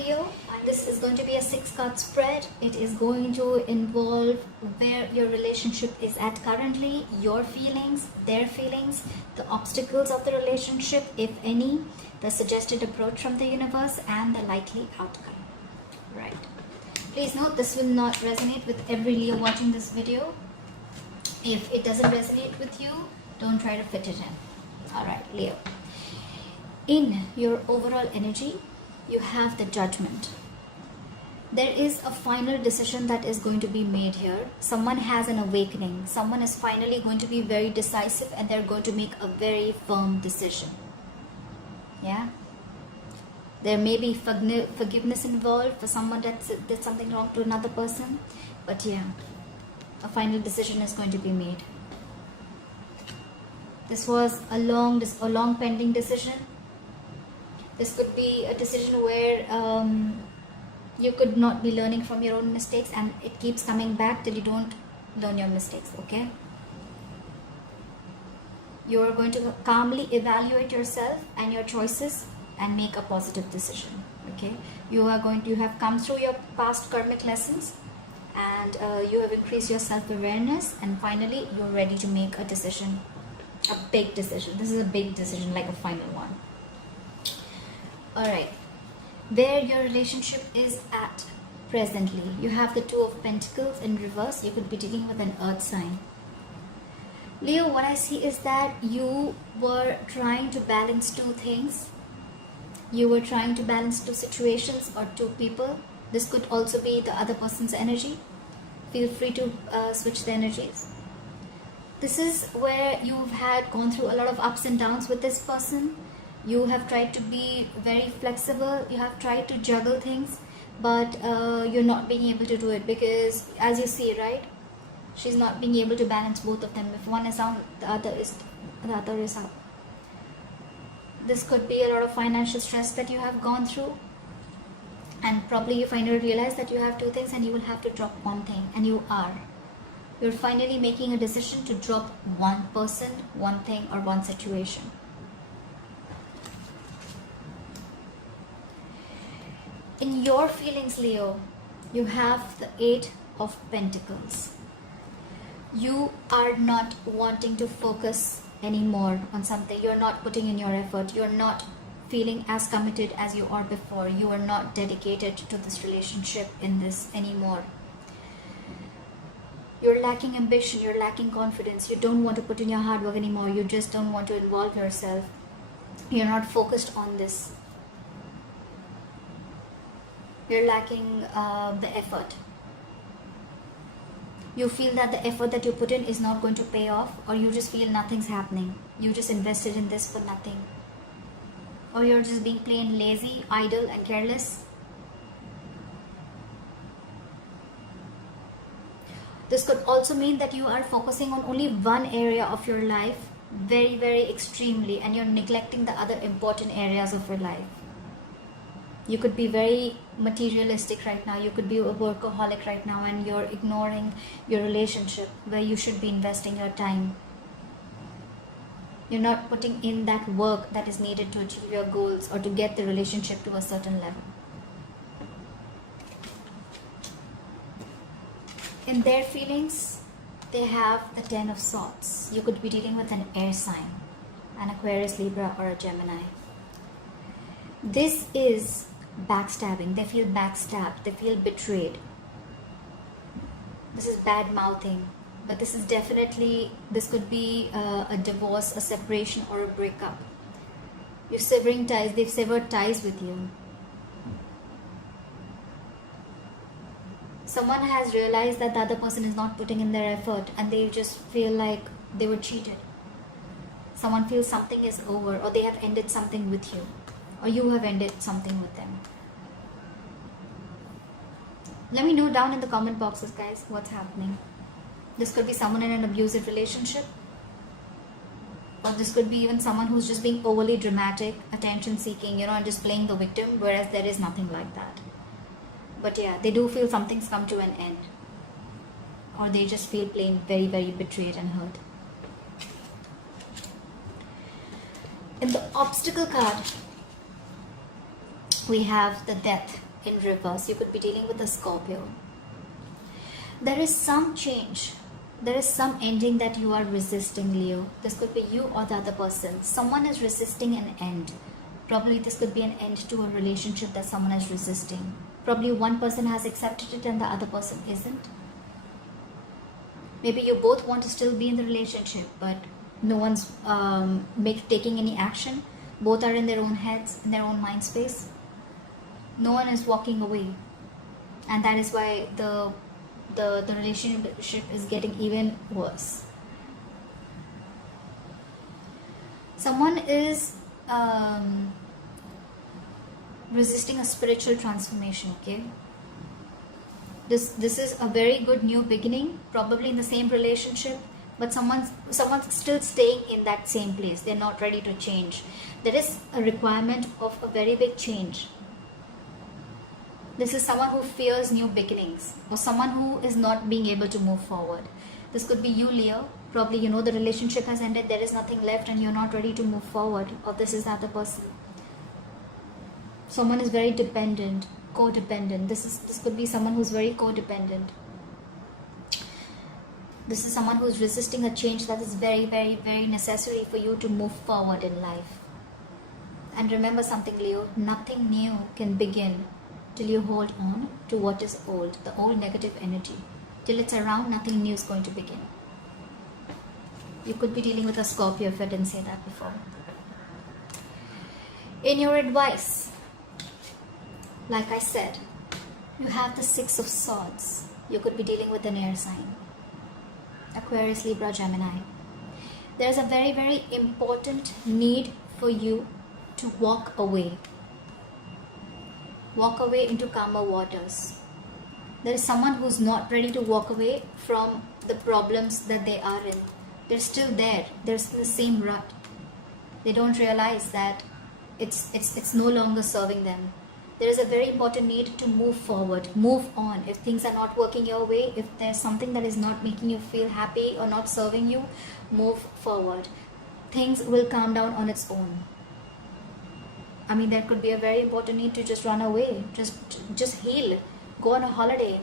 Leo. This is going to be a 6-card spread. It is going to involve where your relationship is at currently, your feelings, their feelings, the obstacles of the relationship, if any, the suggested approach from the universe, and the likely outcome. Right. Please note, this will not resonate with every Leo watching this video. If it doesn't resonate with you, don't try to fit it in. Alright, Leo. In your overall energy, you have the Judgment. There is a final decision that is going to be made here. Someone has an awakening. Someone is finally going to be very decisive and they're going to make a very firm decision. Yeah? There may be forgiveness involved for someone that did something wrong to another person. But yeah, a final decision is going to be made. This was a long pending decision. This could be a decision where you could not be learning from your own mistakes, and it keeps coming back till you don't learn your mistakes, okay? You are going to calmly evaluate yourself and your choices and make a positive decision, okay? You have come through your past karmic lessons, and you have increased your self-awareness, and finally you're ready to make a decision, a big decision. This is a big decision, like a final one. Alright, where your relationship is at presently, you have the Two of Pentacles in reverse. You could be dealing with an earth sign. Leo, what I see is that you were trying to balance two things. You were trying to balance two situations or two people. This could also be the other person's energy. Feel free to switch the energies. This is where you've gone through a lot of ups and downs with this person. You have tried to be very flexible. You have tried to juggle things, but you're not being able to do it because, as you see, right, she's not being able to balance both of them. If one is down, the other is up. This could be a lot of financial stress that you have gone through, and probably you finally realize that you have two things and you will have to drop one thing, and you're finally making a decision to drop one person, one thing, or one situation. In your feelings, Leo, you have the Eight of Pentacles. You are not wanting to focus anymore on something. You're not putting in your effort. You're not feeling as committed as you are before. You are not dedicated to this relationship in this anymore. You're lacking ambition. You're lacking confidence. You don't want to put in your hard work anymore. You just don't want to involve yourself. You're not focused on this. You're lacking the effort. You feel that the effort that you put in is not going to pay off, or you just feel nothing's happening. You just invested in this for nothing. Or you're just being plain lazy, idle, and careless. This could also mean that you are focusing on only one area of your life very, very extremely, and you're neglecting the other important areas of your life. You could be very materialistic right now. You could be a workaholic right now, and you're ignoring your relationship where you should be investing your time. You're not putting in that work that is needed to achieve your goals or to get the relationship to a certain level. In their feelings, they have the Ten of Swords. You could be dealing with an air sign, an Aquarius, Libra, or a Gemini. This is backstabbing. They feel backstabbed. They feel betrayed. This is bad mouthing. But this is definitely, this could be a divorce, a separation, or a breakup. You're severing ties. They've severed ties with you. Someone has realized that the other person is not putting in their effort, and they just feel like they were cheated. Someone feels something is over, or they have ended something with you, or you have ended something with them. Let me know down in the comment boxes, guys, what's happening. This could be someone in an abusive relationship, or this could be even someone who's just being overly dramatic, attention seeking, and just playing the victim, whereas there is nothing like that. But yeah, they do feel something's come to an end, or they just feel plain very, very betrayed and hurt. In the obstacle card, we have the Death. in reverse. You could be dealing with a Scorpio. There is some change. There is some ending that you are resisting, Leo. This could be you or the other person. Someone is resisting an end. Probably this could be an end to a relationship that someone is resisting. Probably one person has accepted it and the other person isn't. Maybe you both want to still be in the relationship, but no one's taking any action. Both are in their own heads, in their own mind space. No one is walking away. And that is why the relationship is getting even worse. Someone is resisting a spiritual transformation, okay? This is a very good new beginning, probably in the same relationship, but someone's still staying in that same place. They're not ready to change. There is a requirement of a very big change. This is someone who fears new beginnings, or someone who is not being able to move forward. This could be you, Leo. Probably you know the relationship has ended, there is nothing left and you're not ready to move forward, or this is the other person. Someone is very dependent, codependent. This could be someone who's very codependent. This is someone who's resisting a change that is very, very, very necessary for you to move forward in life. And remember something, Leo, nothing new can begin till you hold on to what is old, the old negative energy. Till it's around, nothing new is going to begin. You could be dealing with a Scorpio if I didn't say that before. In your advice, like I said, you have the Six of Swords. You could be dealing with an air sign. Aquarius, Libra, Gemini. There's a very, very important need for you to walk away. Walk away into calmer waters. There is someone who's not ready to walk away from the problems that they are in. They're still there. They're in the same rut. They don't realize that it's no longer serving them. There is a very important need to move forward, move on. If things are not working your way, if there's something that is not making you feel happy or not serving you, move forward. Things will calm down on its own. I mean, there could be a very important need to just run away, just heal, go on a holiday.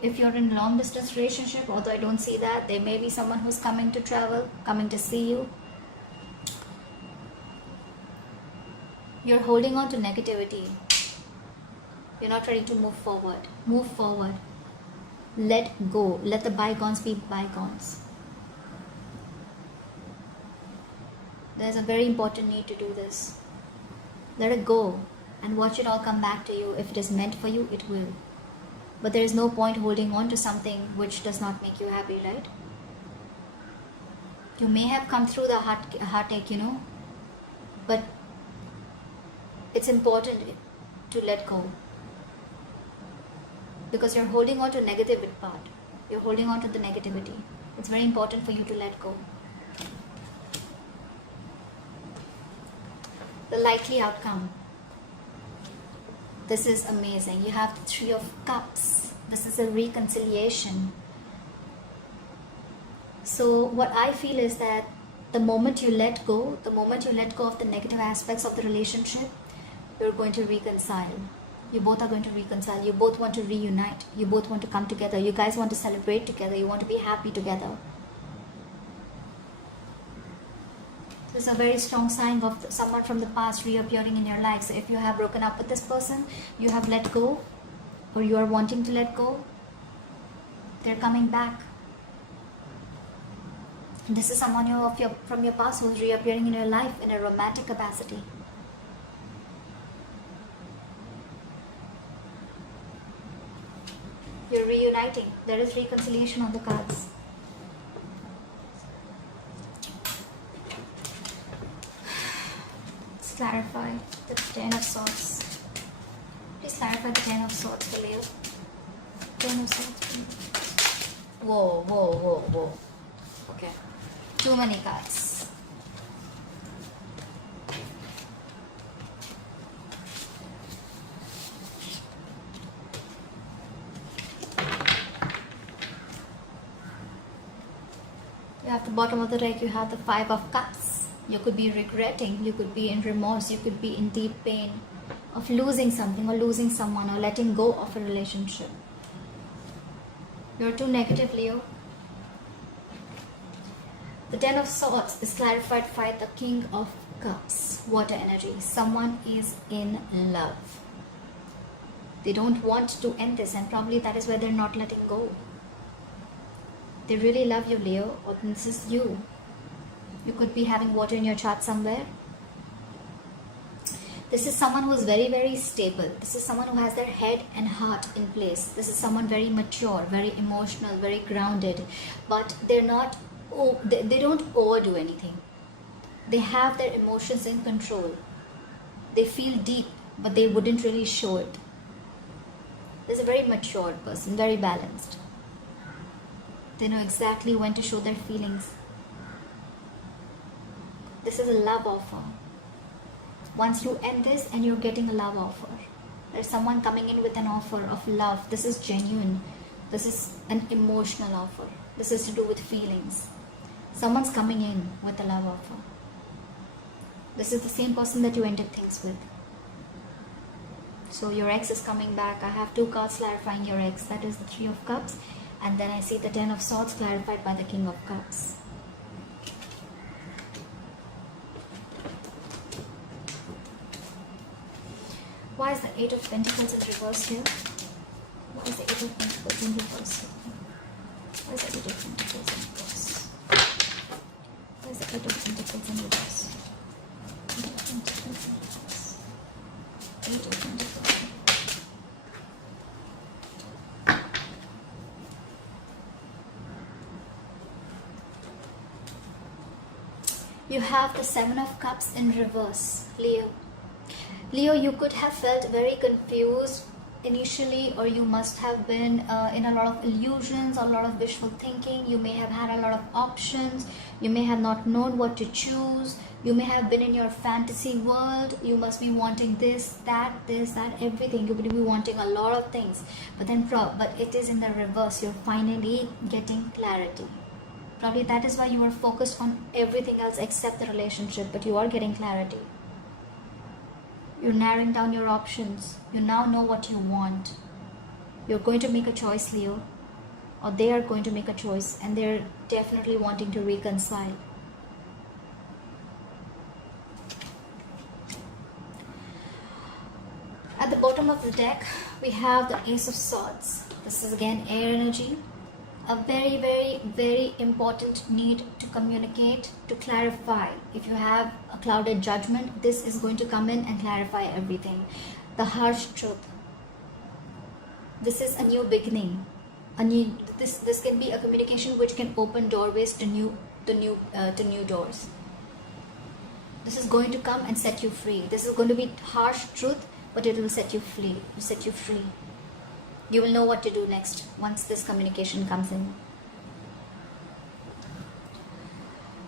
If you're in a long distance relationship, although I don't see that, there may be someone who's coming to travel, coming to see you. You're holding on to negativity. You're not ready to move forward. Move forward. Let go. Let the bygones be bygones. There's a very important need to do this. Let it go and watch it all come back to you. If it is meant for you, it will. But there is no point holding on to something which does not make you happy, right? You may have come through the heartache, you know, but it's important to let go. Because you're holding on to the negative part. You're holding on to the negativity. It's very important for you to let go. The likely outcome. This is amazing. You have the Three of Cups. This is a reconciliation. So what I feel is that the moment you let go of the negative aspects of the relationship, you're going to reconcile. You both are going to reconcile. You both want to reunite. You both want to come together. You guys want to celebrate together. You want to be happy together. This is a very strong sign of someone from the past reappearing in your life. So if you have broken up with this person, you have let go, or you are wanting to let go, they're coming back. This is someone from your past who is reappearing in your life in a romantic capacity. You're reuniting. There is reconciliation on the cards. Let's clarify the Ten of Swords. Please clarify the Ten of Swords for Leo. Ten of Swords, please. Whoa. Okay. Too many cards. At the bottom of the deck, you have the Five of Cups. You could be regretting, you could be in remorse, you could be in deep pain. of losing something or losing someone or letting go of a relationship. You're too negative, Leo. The Ten of Swords is clarified by the King of Cups, water energy. Someone is in love. They don't want to end this, and probably that is why they're not letting go. They really love you, Leo, or this is you. You could be having water in your chart somewhere. This is someone who is very, very stable. This is someone who has their head and heart in place. This is someone very mature, very emotional, very grounded. But they're not, they don't overdo anything. They have their emotions in control. They feel deep, but they wouldn't really show it. This is a very mature person, very balanced. They know exactly when to show their feelings. This is a love offer. Once you end this and you're getting a love offer. There's someone coming in with an offer of love. This is genuine. This is an emotional offer. This is to do with feelings. Someone's coming in with a love offer. This is the same person that you ended things with. So your ex is coming back. I have 2 cards clarifying your ex. That is the 3 of Cups. And then I see the 10 of Swords clarified by the King of Cups. Why is the 8 of Pentacles in reverse here? Why is the 8 of Pentacles in reverse here? Why is the 8 of Pentacles in reverse? Why is the 8 of Pentacles in reverse? 8 of Pentacles in reverse. 8 of Pentacles in reverse. You have the 7 of Cups in reverse, Leo. Leo, you could have felt very confused initially, or you must have been in a lot of illusions, a lot of wishful thinking. You may have had a lot of options. You may have not known what to choose. You may have been in your fantasy world. You must be wanting this, that, everything. You could be wanting a lot of things. But it is in the reverse. You're finally getting clarity. Probably that is why you are focused on everything else except the relationship, but you are getting clarity. You're narrowing down your options. You now know what you want. You're going to make a choice, Leo. Or they are going to make a choice, and they're definitely wanting to reconcile. At the bottom of the deck, we have the Ace of Swords. This is again air energy. A very, very, very important need to communicate, to clarify. If you have a clouded judgment, this is going to come in and clarify everything. The harsh truth. This is a new beginning. This can be a communication which can open doorways to new doors. This is going to come and set you free. This is going to be harsh truth, but it will set you free. You will know what to do next once this communication comes in.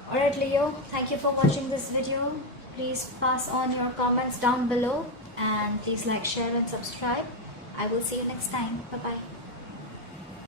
Alright, Leo, thank you for watching this video. Please pass on your comments down below, and please like, share and subscribe. I will see you next time. Bye-bye.